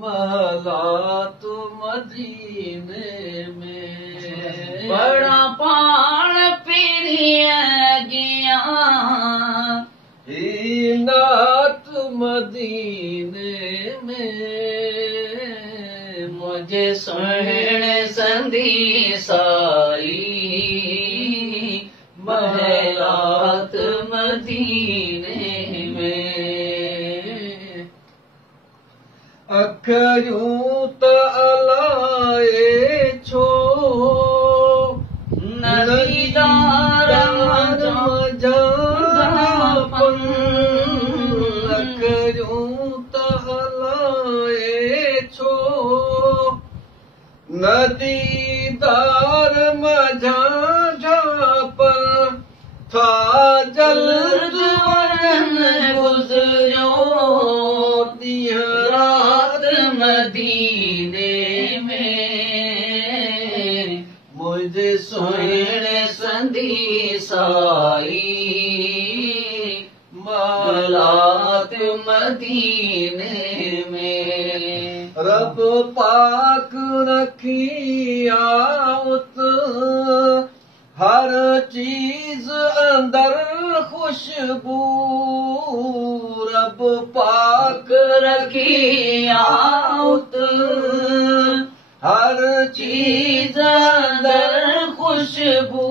महलात मदीने में बड़ा पाण पीरिया गया नात मदीने में मुझे सुहिणे संधी साई महलात मदीने में अखरियूं त अलाए छो नदीदार जापन अखरियूं त अलाए छो नदीदार मझा झापन था जल्द वञन गुज़रियो ॾींहुं राति मदीने में मुंहिंजे सुहिणे संधी साई महलात मदीने में रब पाक रखी आउत हर चीज अंदर खुशबू रब पाक रखी आउत हर चीज अंदर खुशबू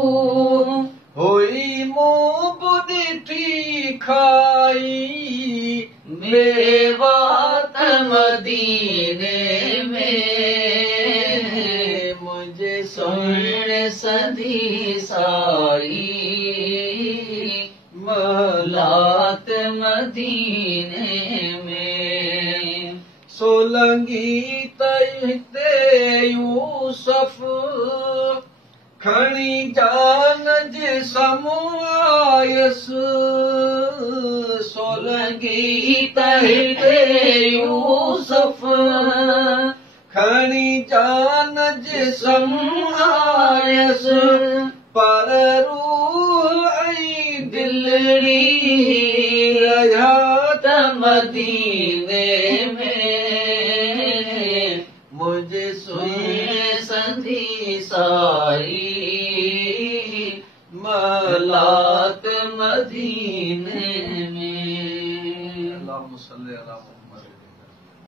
हुई मुंह ॾिठी खाई मेवात मदीने में मुझे सुहिणे संधी साई महलात मदीने में सोलंगी तैते यूसुफ खणी जान जिसम आयसि सोलंगी तैते यूसुफ खणी जान जिसम आयसि पर रूह ऐं दिलड़ी रहिया त मदीने में मुझे सुहिणे संधी साई महलात मदीने